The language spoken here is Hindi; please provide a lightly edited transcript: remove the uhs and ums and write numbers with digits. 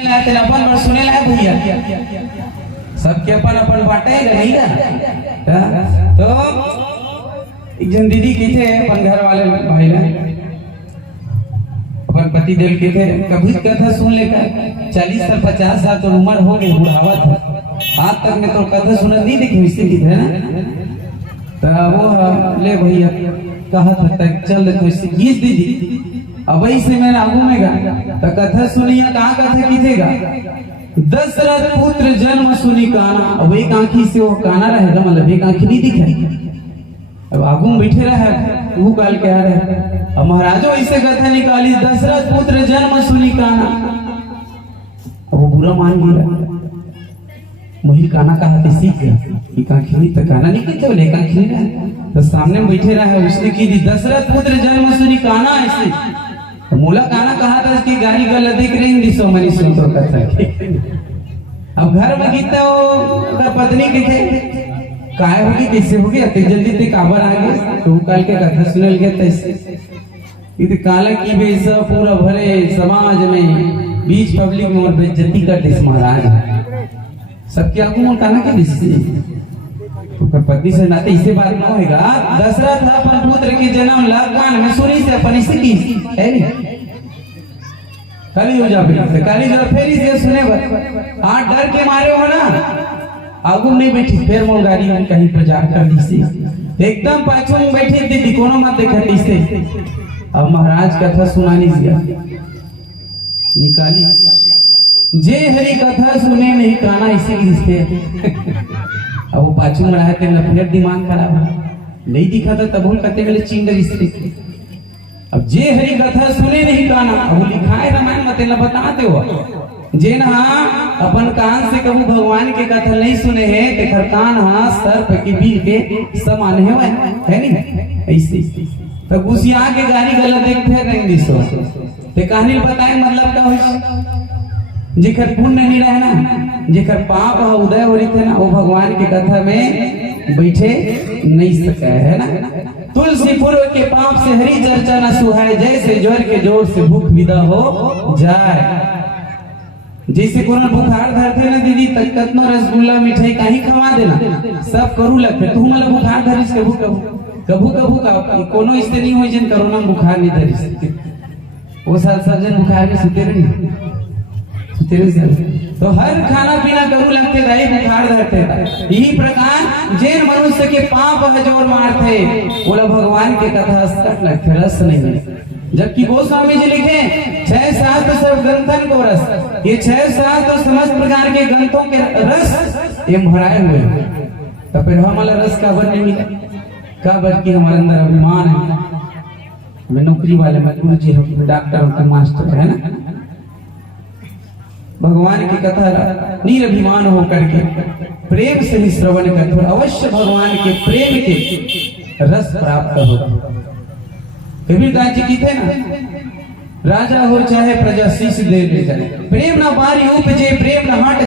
अपन बार सुने ला भैया सबके अपन अपन बाटे नहीं का तो एक जन दीदी की थे अपन घर वाले भाई ने अपन पति देव के थे कभी कथा सुन लेकर 40 से 50 साल तो उम्र हो गई बुढ़ावा था आज तक में तो कथा सुना नहीं देखी इससे की थे ना तो वो ले भैया कहा था चल देखो इससे गीत दीदी अब से मैंने आगू में गा तो कथा सुनिया कहाँ कथा कीथेगा दशरथ पुत्र जन्म सुनी काना अब एक आंखी से वो काना रहेगा मतलब एक आंखी नहीं दिखाई अब आगू में बैठे रहे वो काल के आ रहे अब महाराजो ऐसे कथा निकाली दशरथ पुत्र जन्म सुनी काना अब वो बुरा मान गया वही काना कहा थे सीख गया एक आंखी नहीं तो काना नहीं कहते बोले एक आंखी नहीं रहा तो सामने में बैठे रहे उसने की दी दशरथ पुत्र जन्म सुनी काना ऐसे मूला काना कहा था इसकी गाड़ी गलत दिख रही दिसो मनी सुन तो कथा अब घर में गीता वो पत्नी के थे काय होगी कैसे होगी अति जल्दी ते काबर आ गए तो काल के कथा सुनल गया तैसे इते काला की बेस पूरा भरे समाज में बीच पब्लिक में और बेइज्जती करते इस महाराज सबके आगू में काना के दिसती तो पत्नी से नाते इसे बात ना होगा दशरथ अपन पुत्र के जन्म लाकान में सुनी से अपन इसे की है नहीं काली हो जाबे तो काली जो फेरी से सुने बस आज डर के मारे हो ना आगू नहीं बैठी फिर मोल गाड़ी में कहीं पर जाकर दिसे एकदम पाछू में बैठी दीदी कोनो मत देखा दिसे अब महाराज कथा सुनानी दिया निकाली जे हरी कथा सुने नहीं काना इसे दिसते अब वो पाछू में रहे थे फिर दिमाग खराब नहीं दिखा था तब कहते मेरे चिंगर इससे अब जे हरी कथा सुने नहीं काना अब लिखाए रामायण मतलब बताते हो जे ना अपन कान से कबू भगवान के कथा नहीं सुने हैं तेखर कान हाँ सर्प की बीच के समान है नहीं ऐसे तो गुसिया के गाड़ी गलत देख फिर नहीं दिसो ते कहानी बताए मतलब का हो जेकर पुण्य नहीं रहे ना जेकर पाप उदय हो रही थे ना वो भगवान के कथा में बैठे नहीं सके है ना तुलसी पूर्व के पाप से हरी चर्चा न सुहाए जैसे ज्वर के जोर से भूख विदा हो जाए जैसे कोनो बुखार धरते ना दीदी तक कतनो रसगुल्ला मिठाई काहे खवा देना सब करू लगते तू मला बुखार धरिस कबू कबू का कोनो इससे नहीं हो जन कोरोना बुखार नहीं धरिस वो सर्जन बुखार में सुते रही तो हर खाना पीना करू लगते रहे बुखार धरते यही प्रकार जैन मनुष्य के पाप हजोर मारते बोला भगवान के कथा अस्कट लगते रस नहीं जबकि गोस्वामी जी लिखे 6 शास्त्र सब ग्रंथन को रस ये 6 शास्त्र समस्त प्रकार के ग्रंथों के रस ये भराए हुए तो फिर हमारा रस का बर नहीं मिला का बर की हमारे अंदर अभिमान है हमें नौकरी वाले मजदूर जी हम डॉक्टर होते मास्टर है ना भगवान की कथा निरभिमान होकर के प्रेम से ही श्रवण कर और अवश्य भगवान के प्रेम के रस प्राप्त हो कबीरदास जी की थे ना राजा हो चाहे प्रजा शीश दे जाए प्रेम न बारी उपजे प्रेम न हट